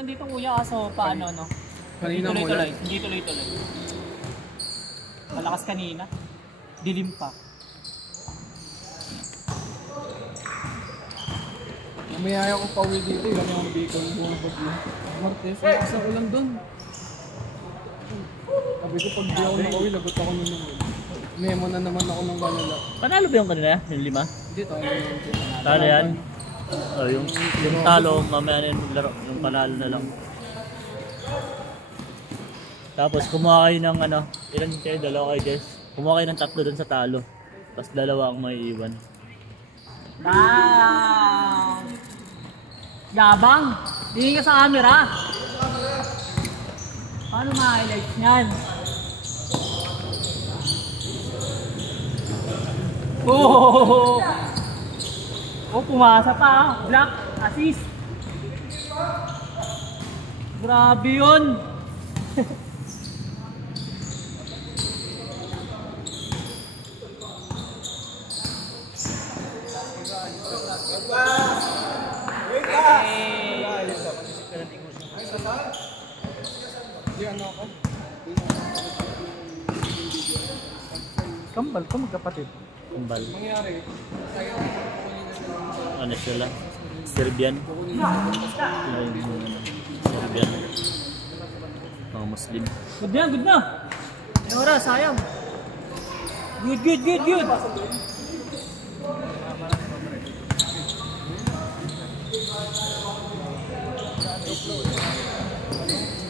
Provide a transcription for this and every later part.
nandito kuya kaso paano no? Kanina mo lang. Hindi tuloy-tuloy. Malakas kanina. Dilim pa. Umayaya ko pa uwi dito. Kami ang Bicol. Bumabag na. Martes, nakasa ko lang doon. Sabi ko pag di ako nakauwi, lagot ako nun naman. Memo na naman ako ng kanila. Panalo ba yung kanina? Yung 5? Hindi, tayo naman. Talo yan? Oh, yung talo, mamaya na yung laro, yung panalo na lang. Tapos kumuha kayo ng ano, ilan kayo? Dalawa kayo, Jess? Kumuha kayo ng 3 dun sa talo. Tapos 2 ang may iwan. Bang! Yabang! Tingin ka sa camera! Paano ma-highlight niyan? Oh! Oh, pumasa pa. Black assist. Grabe yun. Kambal ko magkapatid. Kambal. Mangyari. Ano sila? Serbian. Serbian. Mga Muslim. Good na, good na. May oras, sayang. Good, good, good, good.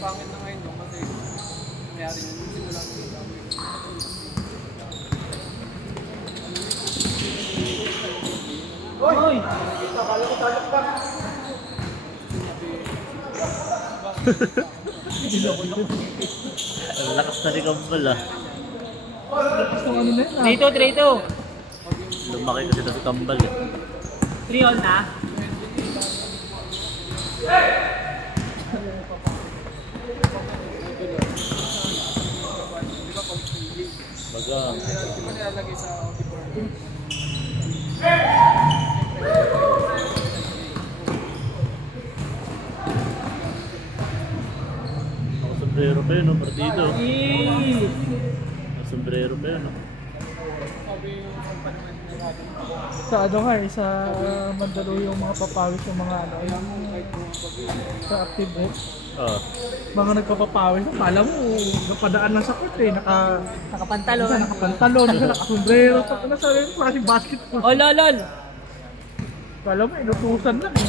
Pangit na ngayon no, kasi nangyari yun. Simulan ko yung Oy! Ang lakas na ni Kambal ah. Trito, trito. Lumaki kasi ito si Kambal eh. 3 all na. Baga. Hindi mo nilalagay sa auditor. Sombrero pa yun, no? Partido. Eh. Sombrero pa yun, no? Sa ano nga eh, sa Mandaluyong mga papawis yung mga ano, yung sa active eh. Oo. Mga nagpapapawis, pala mo, napadaan lang sa court eh, Nakapantalon. nakapantalon, nakasombrero, tapos nasa rin, klaseng basketball. Oh, lol, lol. Pala mo, inutusan lang eh.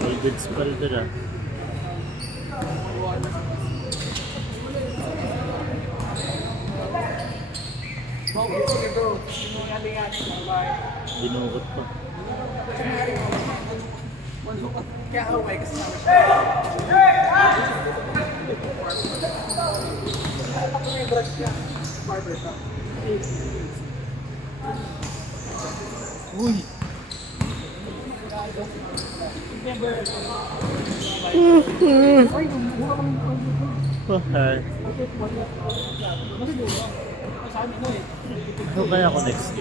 All good spell doon ah. Dinukot pa. Kaya away kasi Uy. Hi. Ano kaya ako next?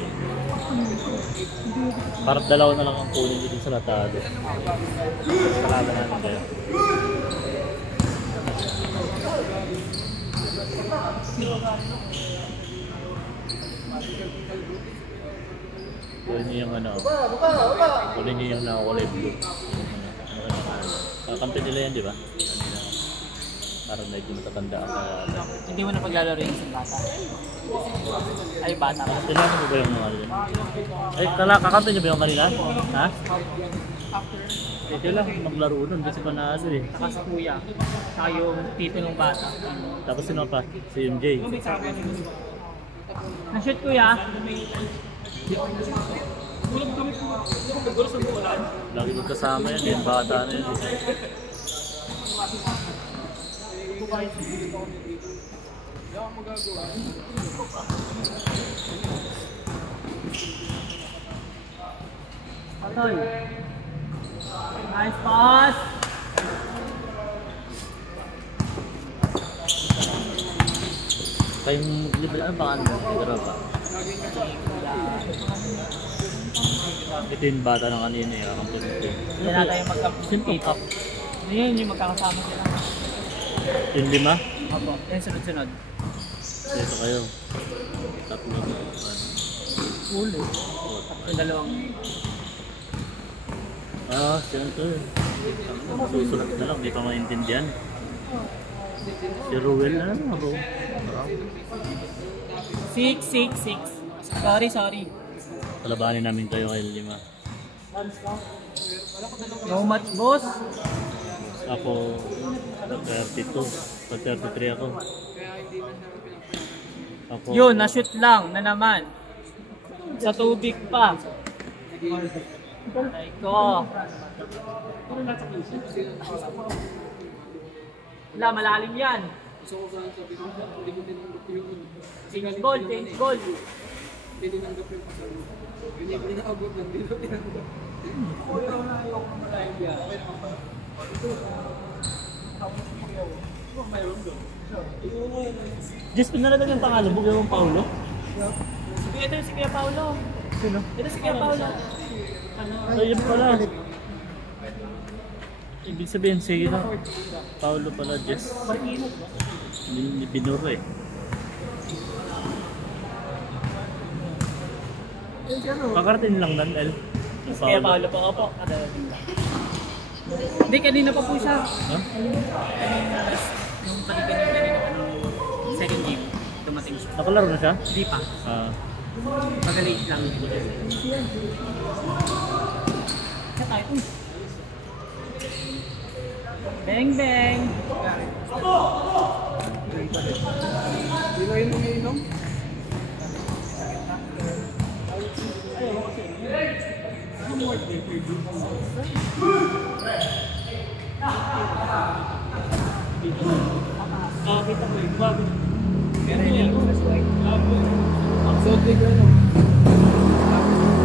Parang 2 na lang ang kunin dito sa latado. Kalaban natin kayo. Kunin niyo yung ano. Kunin niyo yung nakakulay blue. Kakampi nila yan, di ba? Parang medyo matatanda ka. Hindi mo na paglalaro yung isang bata. Ay, bata ka. Kailangan mo ba yung mga yan? Ay, kakampi niyo ba yung kanila? Ha? Eh, kailangan maglaro nun kasi panalo eh. Saka sa kuya. Saka yung tito ng bata. Tapos sino pa? Si MJ. Na-shoot kuya. Lagi magkasama yan, yung bata na yun. Patoy. Nice pass. Kayong libre ano ba ano? Pero pa. Ito yung bata ng kanina eh, kakampi nito. Hindi natin yung Simple up. Yun yung magkakasama sila. Yung 5? Opo, yan sunod-sunod. Dito kayo. Tatlo. Ulo. Yung dalawang. Siyempre. Susulat na lang, di pa maintindihan. Si Ruel na lang ako. 6. Sorry. Palabanin namin kayo kayo 5. No much, boss. Ako 32. Pag 33 ako. Ako, Yun, na-shoot lang na naman. Sa tubig pa. Ay ko. Wala, malalim yan. Change ball. Just pinalagan yung pangalan mo, yung Paulo? Ito si Kuya Paulo. Sino? Ito si Kuya Paulo. Ayun pala. Ibig sabihin, sige na. Paulo pala, Jess. Binuro eh. Kakarating lang nan, El. Si Kuya Paulo po. Opo. Hindi, kanina pa po siya. Ha? Yung kanina second game, dumating siya. Nakalaro na siya? Hindi pa. Pag-late lang. Kaya tayo. Bang! Di ba yun umiinom? Kita mo yung bago. So, di ko ano.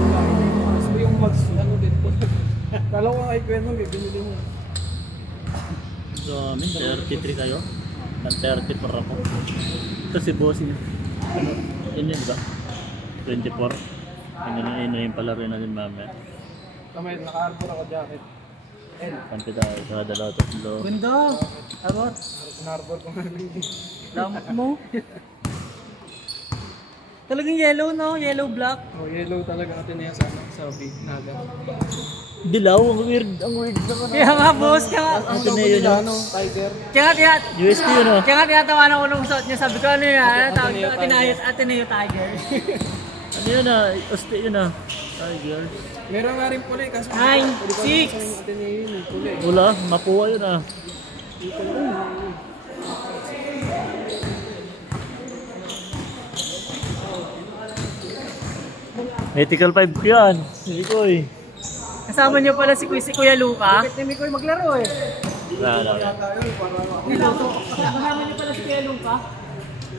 Tapos yung mags, ano din po. Kala ko kay Kweno, may binili mo. So, amin, 33 kayo. 30 per ako. Ito si Bossing. Yun ba? 24. Yun yung palaro natin mamaya. Kamay, naka-arbor ako jacket. Kanti tayo sa dalawa tatlo. Ganda! Abot! Na-arbor ko nga rin. Lamot mo. Talagang yellow, no? Yellow black. Oh, yellow talaga natin yan sa big naga. Dilaw, ang weird naman. Kaya nga, boss. Kaya nga. Ito na yun yun. Ano, Tiger. UST yun o. Kaya nga tinatawanan ko nung suot niya. Sabi ko, ano yan? Ano tawag ko? Ateneo Tiger. Ano yun ah? Usti yun ah. Tiger. Meron nga rin pula eh, kaso 9, 6. atin yun eh, pula eh. Wala, mapuwa yun ah. Ethical 5 ko yan. Hindi ko eh. Kasama niyo pala si Kuya Luca. Bakit ni Mikoy maglaro eh? Wala. Kasama niyo pala si Kuya Luca.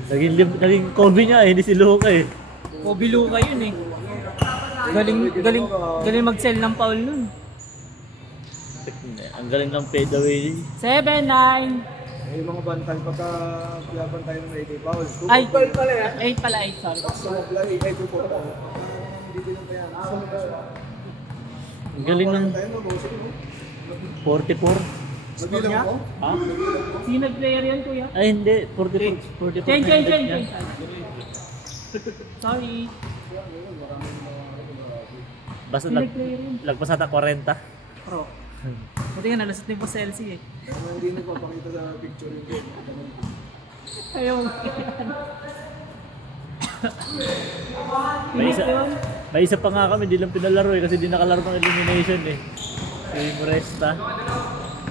Naging Kobe niya eh, hindi si Luka eh. Kobe Luca yun eh. Galing mag-sell ng foul nun. Ang galing ng fade away. 7, 9. Yung mga bantay, pagka bantay ng may foul. Ay, Tumugtol pala yan. 8 pala, 8. Sorry. Sumugla eh, ay tupo pa. Hindi din pa yan. Ang galing ng Tayo mo, bossing mo. 44. Magbilang ko? Ha? Sino player yan, Kuya? Ay hindi, 44. 44 Change. Sorry. Basta Sino player yan? lagpas ata 40. Pro. Buti nga nalasot na yung pa Chelsea eh. Hindi nagpapakita sa picture yun. Ayaw. May isa pa nga kami, di lang pinalaro eh, kasi di nakalaro ng elimination eh. Si Moresta,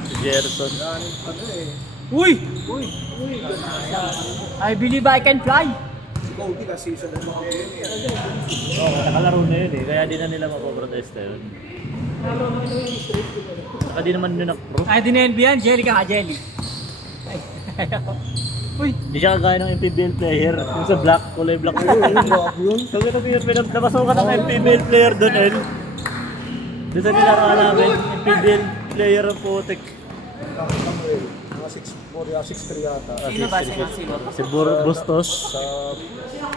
si Gerson. Ano eh. Uy! I believe I can fly! Si Cody kasi sa dalawa ko yun eh. Oo, nakalaro na yun eh, kaya di na nila mapoprotesta yun. Saka di naman yun pro. Ay, di na NBA yan. Jelly ka, Jelly. Uy! Hindi siya kagaya ng MPBL player, yung sa black, kulay black. Yun? So ito yung pinapasukan ng MPBL player doon eh. Doon sa nilaro namin, MPBL player ang putik. Mga mga 6'4 ya, 6'3 yata. Sino ba? Sino? Si Bustos. Sa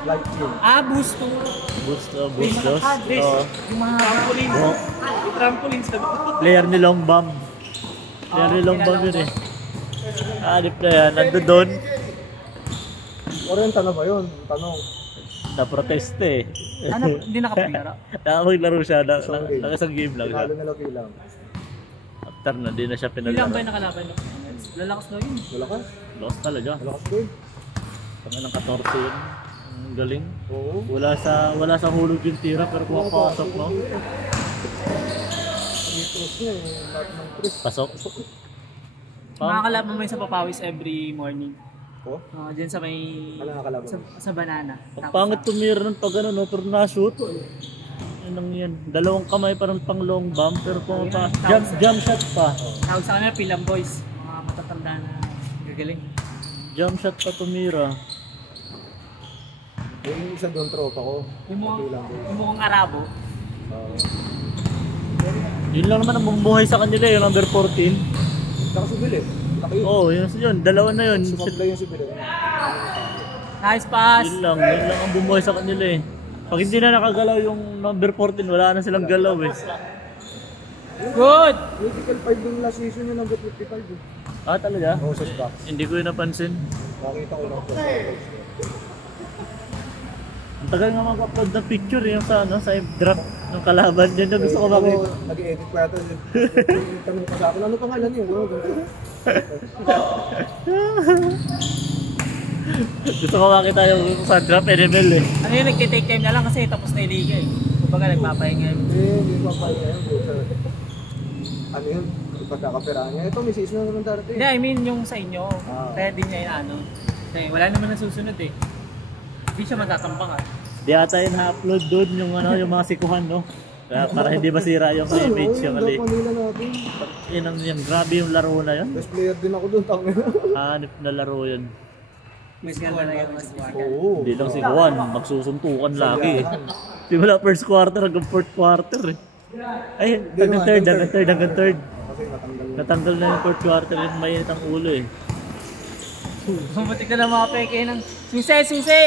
light team. Busto. Bustos. Oo. Yung mga trampoline. Yung trampoline sa Player ni Long Bomb. Player ni Long Bomb yun eh. Alip na yan. Nando doon. Orienta na ba yun? Tanong. Na-proteste eh. Ano? Hindi nakapaglara. Nakapaglaro siya. Isang game. Nakasang game lang siya. Nalo na Loki lang. After na, di na siya Ilang ba pinalaro. yung nakalaban? Lalakas daw yun. Malakas. Lost talaga. Malakas din. Kami ng 14 yun. Ang galing. Oo. Wala sa hulog yung tira pero pumapasok mo. Dito niya yung lahat ng Chris. Pasok. Makakalaban mo yun sa papawis every morning. Oh? Diyan sa may... Ano nakakalaban? Sa banana. Ang pangit tumira ng pag ano, no, pero na-shoot. Yan ang yan. Dalawang kamay parang pang long bomb pero pumapasok. Jump shot pa. Tawag sa kanila Pilang Boys. Mga matatanda na gagaling. Jump shot pa tumira. Yung isa doon tropa ko. Yung Bilang ko. mukhang Arabo. Yun lang naman ang bumuhay sa kanila yung number 14. Saka si Bill eh. Laki yun. Oo, yun. Dalawa na yun. Sumablay yung si Bill eh. Nice pass! Yun lang ang bumuhay sa kanila eh. Pag hindi na nakagalaw yung number 14, wala na silang galaw eh. Good! Critical 5 yung last season yung number 55 eh. Ah, talaga? Oo, sa stock. Hindi ko yun napansin. Nakita ko lang sa Ang tagal nga mag-upload ng picture yung sa draft ng kalaban dyan. Yung gusto ko makita. Nag-edit pa yata. Tanong pa sa akin, ano pangalan niyo? Gusto ko makita yung sa draft NML eh. Ano yun, nagtitake time na lang kasi tapos na yung liga eh. Kumbaga nagpapahinga yun. Hindi pa pa yun. Ano yun? Pagkakapiraan niya. Ito, may season na naman darating. Hindi, I mean yung sa inyo. Ah. Kaya din niya yung ano. Kasi wala naman nasusunod eh. Hindi siya matatambang ah. Di ata yun na-upload doon yung mga sikuhan no. Kaya para hindi masira yung image yung ali. Dapat nila natin. Yun ang yan. Grabe yung laro na yun. Best player din ako doon. Tangin. Hanip na laro yun. Mas ganda na yung mas Oo. Hindi lang si Juan. Magsusuntukan lagi eh. Simula first quarter hanggang fourth quarter eh. Ay, hanggang third. Kasi natanggal na. Natanggal na yung fourth quarter yung mainit ang ulo eh. Buti ka na mga peke ng susi!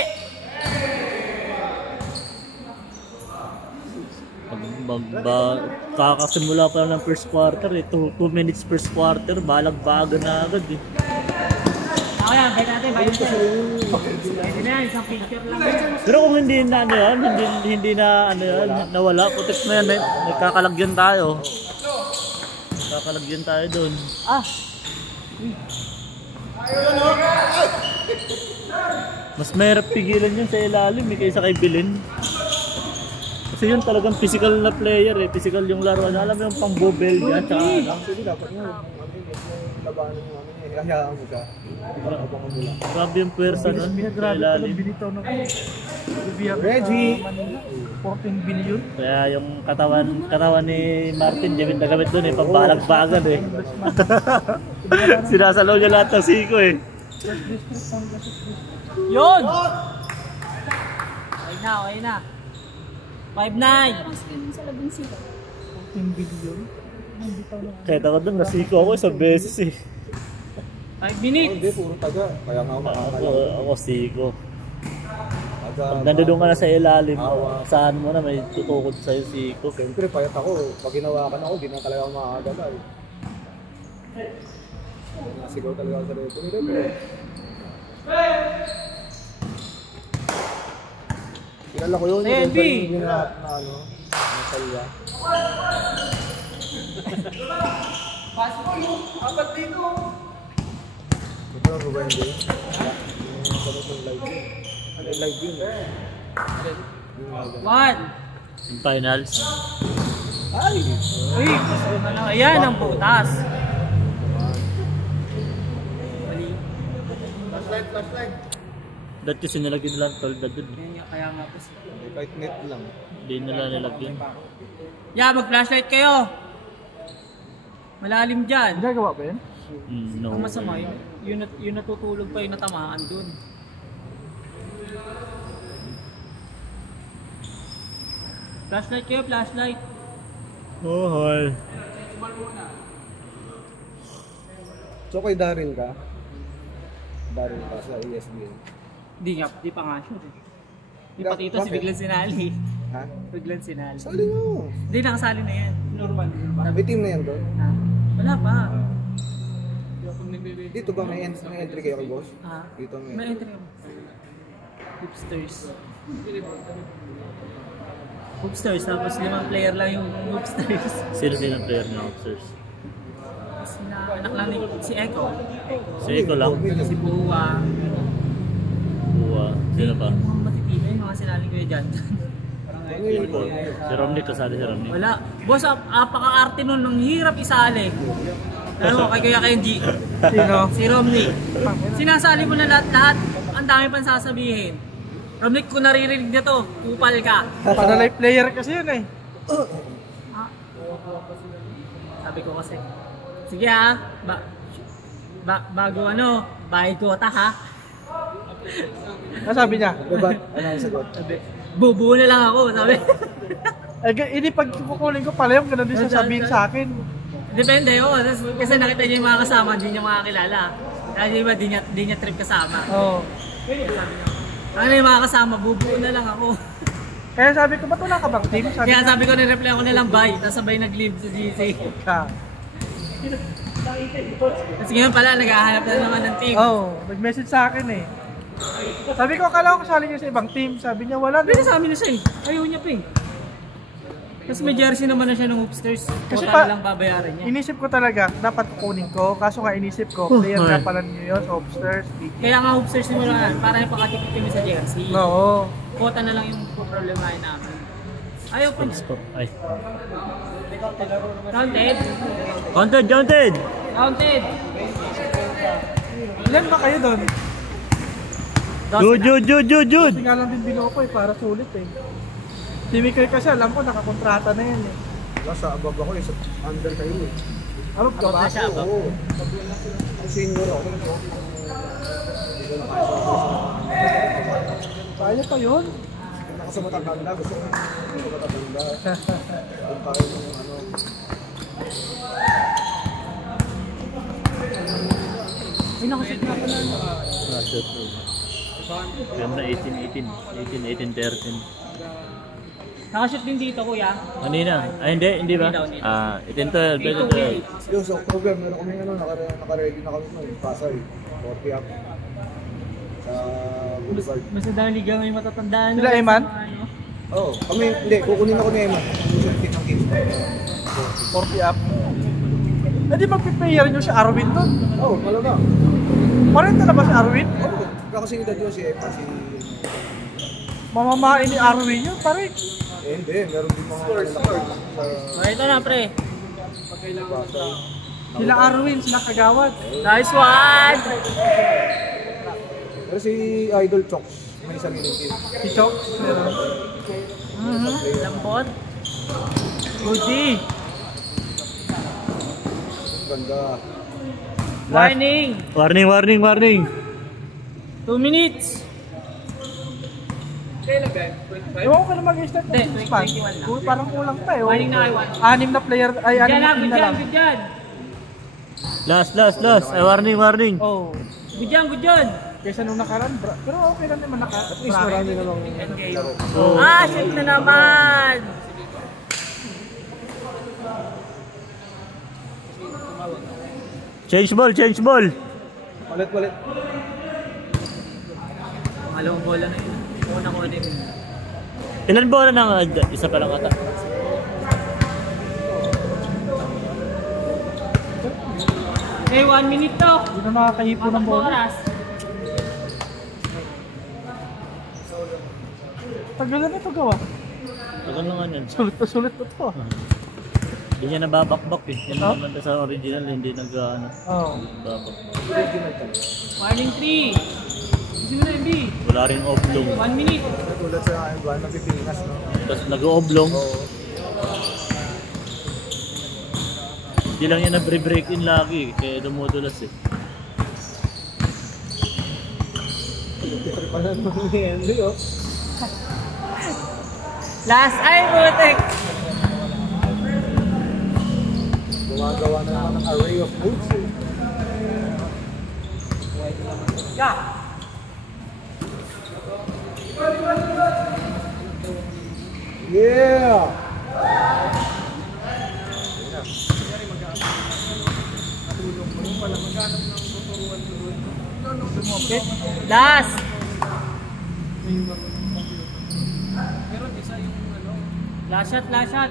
Kakasimula pa lang ng first quarter eh. 2 minutes first quarter, balag-baga na agad eh. Ako yan, kaya natin, bayad ka. Pwede na yan, isang picture lang. Pero kung hindi na ano yan, hindi na ano yan, nawala, putik na yan, nagkakalagyan tayo. Kakalagyan tayo doon. Mas mahirap pigilan yun sa ilalim eh, kaysa kay Bilin. Kasi yun talagang physical na player eh, physical yung laro. Alam mo yung pang bobel niya, tsaka Actually, dapat nga. Yung labanan mo ano niya. Hayaan mo siya. Abangan mo lang. grabe yung pwersa nun sa ilalim. Binitaw ng Reggie! 14 billion. Kaya yung katawan ni Martin, Jamin na gamit doon eh, pambalag-bagan eh. Sinasalaw niya lahat ng siko eh. Yun! Okay na. 5-9! Sa 14 billion. Kahit ako doon, nasiko ako isang beses eh. 5 minutes! Hindi, puro taga. Kaya nga ako makakalaw. Ako siko. Taga. Pag nandoon ka na sa ilalim, saan mo na may tutukod sa'yo siko. Siyempre, payat ako. Pag ginawakan ako, di na talaga makakagala eh. Nasigaw talaga ako sa reto nila. Kilala ko yun. Hey, Yung B. yung na ano, nasalya. Ito ang Ruben Day. Yung sagot ng live yun. Ano yung live yun? Yung mga ganun. 1! Yung finals. Uy! Ayan ang butas! Mali. Dati kasi nilagyan nila ang tolda doon. Kaya nga po siya. Kahit net lang. Hindi nila nilagyan. Yeah, mag-flashlight kayo! Malalim dyan! Gagawa ba yan? No. Ang masama yun natutulog pa yung natamaan dun. Flashlight kayo, flashlight! Oh, hi. So kay Darin ka? Darin ka sa ESBN? Di pa nga sure eh. Di pa tito si Bakit? biglang sinali. Ha? Biglang sinali. Sali mo. Hindi, nakasali na yan. Normal. May team na yan doon? Ha? Wala pa. Dito ba may entry kayo kay boss? Ha? Dito may May entry mo. Hoopsters. Hoopsters, tapos 5 player lang yung Hoopsters. Sino player na officers? Anak lang ni si Echo. Si Eko lang. Si Buwa. Buwa. Sino pa? Yung mga matitibay, yung mga sinali ko dyan. Sino po? Si Romney, kasali si Romney. Wala. Boss, apaka-arte nun. Ang hirap isali. Ano, kay Kuya Kenji. Sino? Si Romney. Sinasali mo na lahat-lahat. Ang dami pang sasabihin. Romney, kung naririnig na to, kupal ka. Panalay player kasi yun eh. Ah. Sabi ko kasi, sige ha, bago bayad ko ta ha. Ano sabi niya? Diba? Ano ang sagot? Sabi, bubuo na lang ako, sabi. Hindi pag kukunin ko pala yung ganun din sasabihin sa akin. Depende yun, kasi nakita niya yung mga kasama, hindi niya makakilala. Kaya di ba, di niya trip kasama. Oo. Ano yung mga kasama, bubuo na lang ako. Kaya sabi ko, ba't wala ka bang team? Kaya sabi ko, nireply ako nilang bye, tapos sabay nag-leave sa GC. ka. Tapos ngayon pala, naghahanap na naman ng team. Nag-message sa akin eh. Sabi ko, akala ko kasali niya sa ibang team. Sabi niya, wala. Pwede sa amin na siya eh, ayaw niya pa eh. Tapos may jersey naman na siya ng Hoopsters, Kasi kota na lang babayaran niya. Inisip ko talaga, dapat kukunin ko. Kaso nga inisip ko, player nga pala niyo yun, sa Hoopsters. Kaya nga Hoopsters mo lang, para yung pakatipid kami sa jersey. Oo. Kota na lang yung problemahin namin. Ayaw pa niya. Ay. Counted? Counted! Counted! Ilan ba kayo doon? Jud! Kasi nga lang din binuo ko eh, para sulit eh. Si Mikoy kasi alam ko, nakakontrata na yan eh. Wala sa above ako eh, sa under kayo eh. Above ka ba? Above na siya, above. Oo. Ang senior ako. Kaya pa yun. Nakasama tanda, gusto ko matanda. Kung tayo ng ano. Ay, nakasip na pala. Shoot. Ganda 18-13. Nakashoot din dito, kuya. Kanina? Ay, hindi ba? Hindi daw. 18-12. Yung sa program, meron kami naka-ready na kami nun. Pasay, 40 up. Sa Boulevard. Mas nadang liga ngayon matatandaan. Sila Eman? Oo, kami, hindi, kukunin ako ni Emma. Susunod ng games. 40 up. Eh di magpiplayer nyo si Arwin doon. Oo, wala na. 40 na ba si Arwin? Oo, kakasing edad yun si Emma, si... Mamamain ni Arwin yun, pare. Hindi, meron din mga sport. Ito na, pre. Sila Arwin, sila Kagawad. Nice one! Pero si Idol Chokes, may sariling team. Si Chok. Lambot. Goody. Ganda. Warning! 2 minutes. Ewan ko ka na mag-start ng Hindi, span. 21 lang. Parang kulang pa eh. Warning na kayo. 6 na player, ay 6 Good na yan, team na lang. good yan. Last. Ay, warning. Oh. Good yan. Kaysa nung nakaraan, pero okay lang naman At least marami namang laro. Shoot na naman! Change ball. Palit. Malawang bola na yun. Una ko din. Ilan bola na isa pa lang ata? Okay, 1 minute to. Hindi na makakahipo ng bola. Oras. Tagal na ito gawa. Tagal lang yan. Sulit na to. Hindi niya nababakbak eh. Yan naman sa original, hindi nag-ano. Oo. Babak. Warning 3. Gusto mo na, MB? Wala rin oblong. 1 minute. Tulad sa Iwan na Pilipinas, no? Tapos nag-oblong. Oo. Hindi lang yan nag-break in lagi kaya dumudulas eh. Tripanan mo ni Henry, oh. Last ay butik. Gumagawa na naman ng array of moves, eh. Yeah! Last! Last shot, last shot.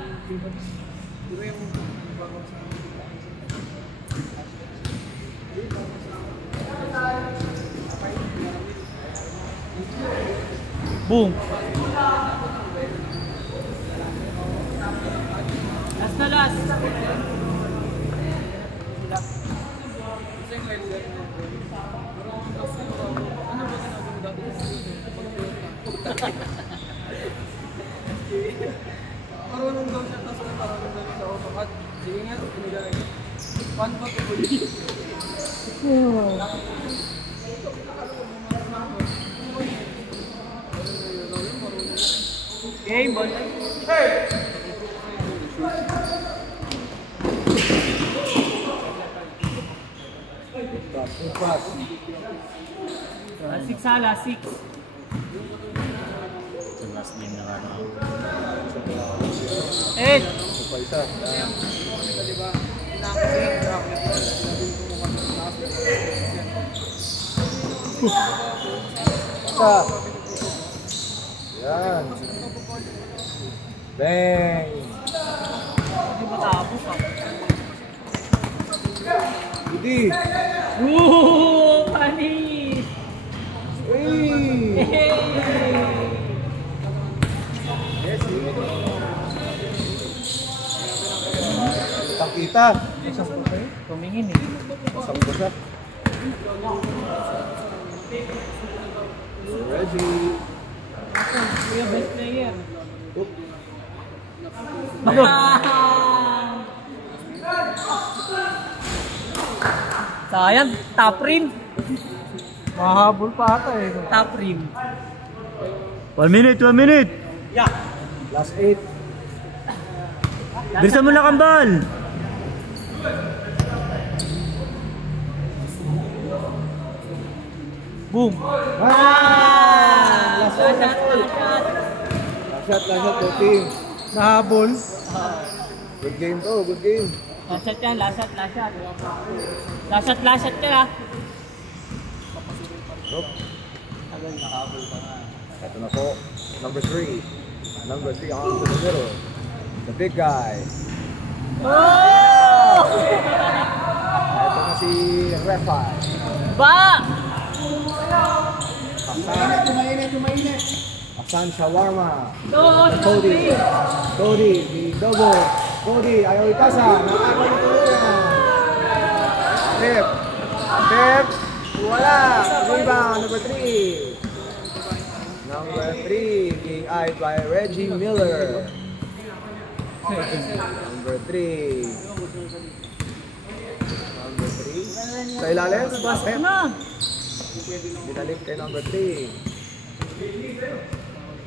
Boom! Last na last! Marunong daw siya, tapos marunong daw siya ako sakat. Sige nga, pinagay. Paano ba ito? Game, ball. Pass. Last 6 ha, last 6. Sa last game na ano. 8. Pa isa. Isa. Yan. Bang! Hindi matapos ah. Hindi. Panis! Uy! Hey! Kita. Tumingin eh. Masang ko siya. Ready. Kuya, best player. Oop. Sayang, top rim. Mahabol pa ata eh. Top rim. 1 minute, 1 minute! Last 8. Bilisan mo na kambal! Boom! Last shot. Last shot, go team. Nahabol. Good game to, good game. Last shot yan, last shot, last shot. Last shot yan ah. Nope. Ito na po. Number 3. Number 3 on to the middle. The big guy. Oh! Ito na si Refai. Ba! Asan Shawarma. No, Cody. Cody, the double. Cody, ayaw itasa. Nakakaw na tulungan. Tip. Tip. Wala. Rebound, number 3. Number 3, being eyed by Reggie Miller. Number 3. Number 3. Sa ilalim, basket. Binalik kay number 3.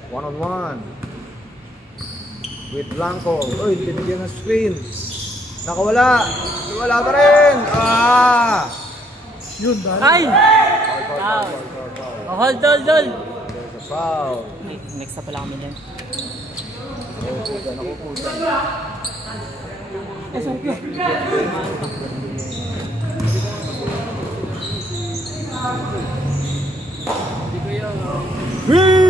One-on-one. With Blanco. Uy, binigyan ng screen. Nakawala. Wala pa rin. Ah! Yun, dahil. Ay! Foul. Oh, hold. There's a foul. Next na pala kami dyan. Nakukutan. Whee!